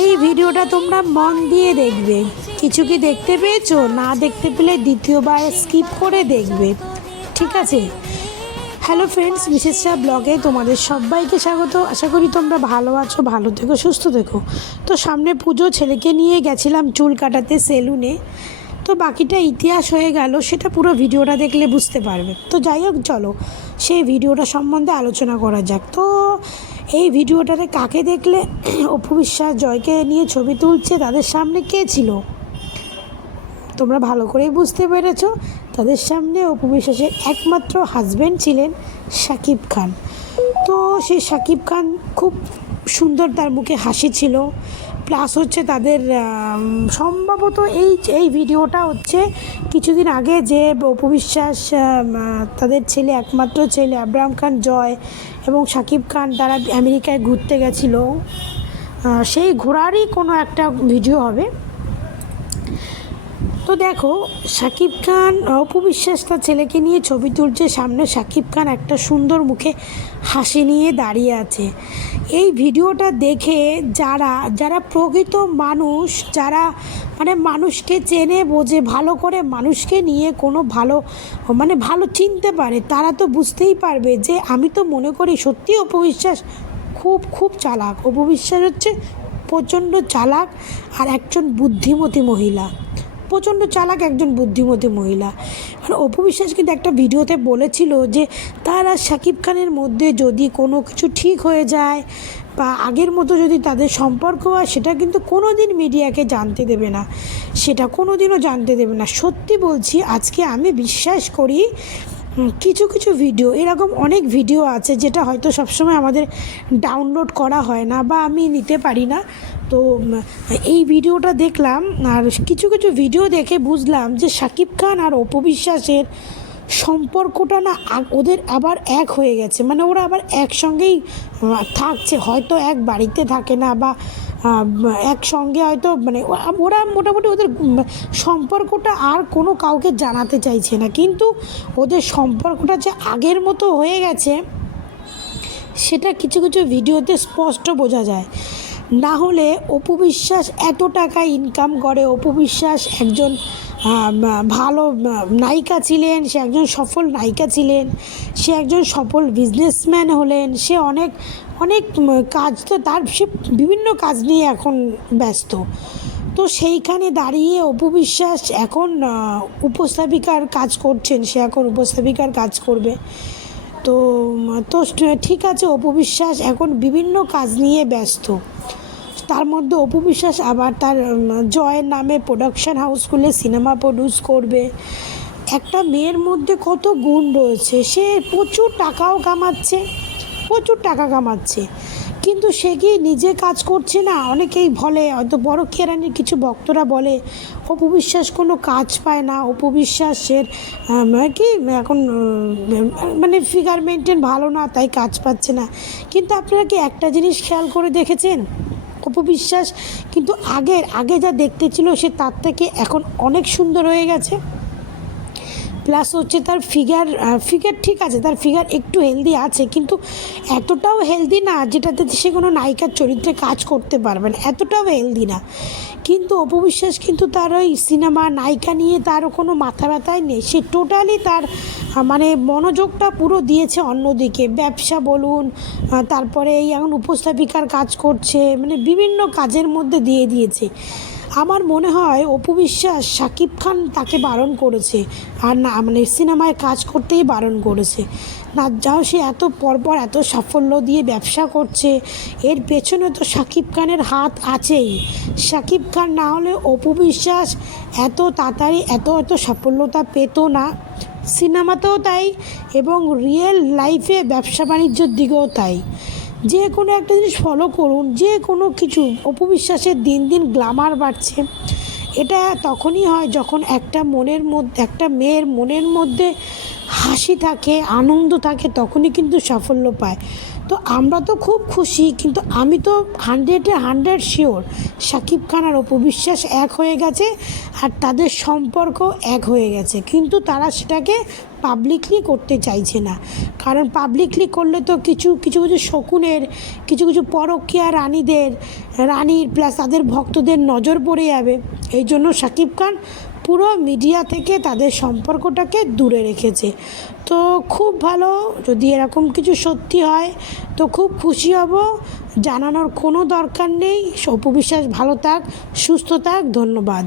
এই ভিডিওটা তোমরা মন দিয়ে দেখবে। কিছু কি দেখতে পেয়েছো? না দেখতে পেলে দ্বিতীয়বার স্কিপ করে দেখবে, ঠিক আছে? হ্যালো ফ্রেন্ডস, মিসেসরা ব্লগে তোমাদের সবাইকে স্বাগত। আশা করি তোমরা ভালো আছো, ভালো থেকো, সুস্থ থেকো। তো সামনে পুজো, ছেলেকে নিয়ে গেছিলাম চুল কাটাতে সেলুনে। তো বাকিটা ইতিহাস হয়ে গেল, সেটা পুরো ভিডিওটা দেখলে বুঝতে পারবে। তো যাই হোক, চলো সেই ভিডিওটা সম্বন্ধে আলোচনা করা যাক। তো এই ভিডিওটাতে কাকে দেখলে? অপু বিশ্বাস জয়কে নিয়ে ছবি তুলছে, তাদের সামনে কে ছিল? তোমরা ভালো করেই বুঝতে পেরেছো। তাদের সামনে অপু বিশ্বাসের একমাত্র হাজব্যান্ড ছিলেন শাকিব খান। তো সেই শাকিব খান খুব সুন্দর, তার মুখে হাসি ছিল। প্লাস হচ্ছে তাদের সম্ভবত এই ভিডিওটা হচ্ছে কিছুদিন আগে, যে অপু বিশ্বাস তাদের ছেলে, একমাত্র ছেলে আব্রাহাম খান জয় এবং শাকিব খান, তারা আমেরিকায় ঘুরতে গেছিলো। সেই ঘোরারই কোনো একটা ভিডিও হবে। তো দেখো, শাকিব খান, অপু বিশ্বাস তার ছেলেকে নিয়ে ছবি তুলছে, সামনে শাকিব খান একটা সুন্দর মুখে হাসি নিয়ে দাঁড়িয়ে আছে। এই ভিডিওটা দেখে যারা যারা প্রকৃত মানুষ, যারা মানে মানুষকে চেনে বোঝে, ভালো করে মানুষকে নিয়ে কোনো ভালো চিনতে পারে, তারা তো বুঝতেই পারবে যে আমি তো মনে করি সত্যি অপু বিশ্বাস খুব খুব চালাক। অপু বিশ্বাস হচ্ছে প্রচণ্ড চালাক আর একজন বুদ্ধিমতী মহিলা, প্রচণ্ড চালাক একজন বুদ্ধিমতী মহিলা। আর অপু বিশ্বাস কিন্তু একটা ভিডিওতে বলেছিল যে তার আর শাকিব খানের মধ্যে যদি কোনো কিছু ঠিক হয়ে যায় বা আগের মতো যদি তাদের সম্পর্ক হয়, সেটা কিন্তু কোনো দিন মিডিয়াকে জানতে দেবে না, সেটা কোনো দিনও জানতে দেবে না। সত্যি বলছি, আজকে আমি বিশ্বাস করি কিছু কিছু ভিডিও, এরকম অনেক ভিডিও আছে যেটা হয়তো সবসময় আমাদের ডাউনলোড করা হয় না বা আমি নিতে পারি না। তো এই ভিডিওটা দেখলাম, আর কিছু কিছু ভিডিও দেখে বুঝলাম যে শাকিব খান আর অপু বিশ্বাসের সম্পর্কটা না ওদের আবার এক হয়ে গেছে, মানে ওরা আবার একসঙ্গেই থাকছে। হয়তো এক বাড়িতে থাকে না বা একসঙ্গে হয়তো, মানে ওরা মোটামুটি ওদের সম্পর্কটা আর কোনো কাউকে জানাতে চাইছে না, কিন্তু ওদের সম্পর্কটা যে আগের মতো হয়ে গেছে সেটা কিছু কিছু ভিডিওতে স্পষ্ট বোঝা যায়। না হলে অপু বিশ্বাস এত টাকা ইনকাম করে, অপু বিশ্বাস একজন ভালো নায়িকা ছিলেন, সে একজন সফল নায়িকা ছিলেন, সে একজন সফল বিজনেসম্যান হলেন, সে অনেক অনেক কাজ, তো তার সে বিভিন্ন কাজ নিয়ে এখন ব্যস্ত। তো সেইখানে দাঁড়িয়ে অপু বিশ্বাস এখন উপস্থাপিকার কাজ করছেন, সে এখন উপস্থাপিকার কাজ করবে। তো তো ঠিক আছে, অপু বিশ্বাস এখন বিভিন্ন কাজ নিয়ে ব্যস্ত। তার মধ্যে অপু বিশ্বাস আবার তার জয়ের নামে প্রোডাকশন হাউস খুলে সিনেমা প্রডিউস করবে। একটা মেয়ের মধ্যে কত গুণ রয়েছে, সে প্রচুর টাকাও কামাচ্ছে, প্রচুর টাকা কামাচ্ছে, কিন্তু সে কি নিজে কাজ করছে না? অনেকেই বলে, হয়তো বড় কেরানির কিছু ভক্তরা বলে অপু বিশ্বাস কোনো কাজ পায় না, অপু বিশ্বাসের কি এখন মানে ফিগার মেনটেন ভালো না, তাই কাজ পাচ্ছে না। কিন্তু আপনারা কি একটা জিনিস খেয়াল করে দেখেছেন? অপু বিশ্বাস কিন্তু আগে যা দেখতে ছিল সে তার থেকে এখন অনেক সুন্দর হয়ে গেছে। প্লাস হচ্ছে তার ফিগার ঠিক আছে, তার ফিগার একটু হেলদি আছে, কিন্তু এতটাও হেলদি না যেটাতে সে কোনো নায়িকার চরিত্রে কাজ করতে পারবে না, এতটাও হেলদি না। কিন্তু অপু বিশ্বাস কিন্তু তার ওই সিনেমা নায়িকা নিয়ে তারও কোনো মাথা ব্যথাই নেই, সে টোটালি তার মানে মনোযোগটা পুরো দিয়েছে অন্যদিকে। ব্যবসা বলুন, তারপরে এই এখন উপস্থাপিকার কাজ করছে, মানে বিভিন্ন কাজের মধ্যে দিয়ে দিয়েছে। আমার মনে হয় অপু বিশ্বাস, শাকিব খান তাকে বারণ করেছে, আর না মানে সিনেমায় কাজ করতেই বারণ করেছে। না যাও, সে এত পরপর এত সাফল্য দিয়ে ব্যবসা করছে, এর পেছনে তো শাকিব খানের হাত আছেই। শাকিব খান না হলে অপু বিশ্বাস এত তাড়াতাড়ি এত সাফল্যতা পেত না, সিনেমাতেও তাই এবং রিয়েল লাইফে ব্যবসা বাণিজ্যের দিকেও তাই। যে কোনো একটা জিনিস ফলো করুন, যে কোনো কিছু, অপু বিশ্বাসের দিন দিন গ্ল্যামার বাড়ছে। এটা তখনই হয় যখন একটা মেয়ের মনের মধ্যে হাসি থাকে, আনন্দ থাকে, তখনই কিন্তু সাফল্য পায়। তো আমরা তো খুব খুশি, কিন্তু আমি তো 100-100 শিওর শাকিব খান আর অপু বিশ্বাস এক হয়ে গেছে আর তাদের সম্পর্ক এক হয়ে গেছে, কিন্তু তারা সেটাকে পাবলিকলি করতে চাইছে না। কারণ পাবলিকলি করলে তো কিছু কিছু শকুনের, কিছু কিছু পরকীয়া রানীর প্লাস তাদের ভক্তদের নজর পড়ে যাবে। এই জন্য শাকিব খান পুরো মিডিয়া থেকে তাদের সম্পর্কটাকে দূরে রেখেছে। তো খুব ভালো, যদি এরকম কিছু সত্যি হয় তো খুব খুশি হব। জানানোর কোনো দরকার নেই। অপু বিশ্বাস ভালো থাক, সুস্থ থাক, ধন্যবাদ।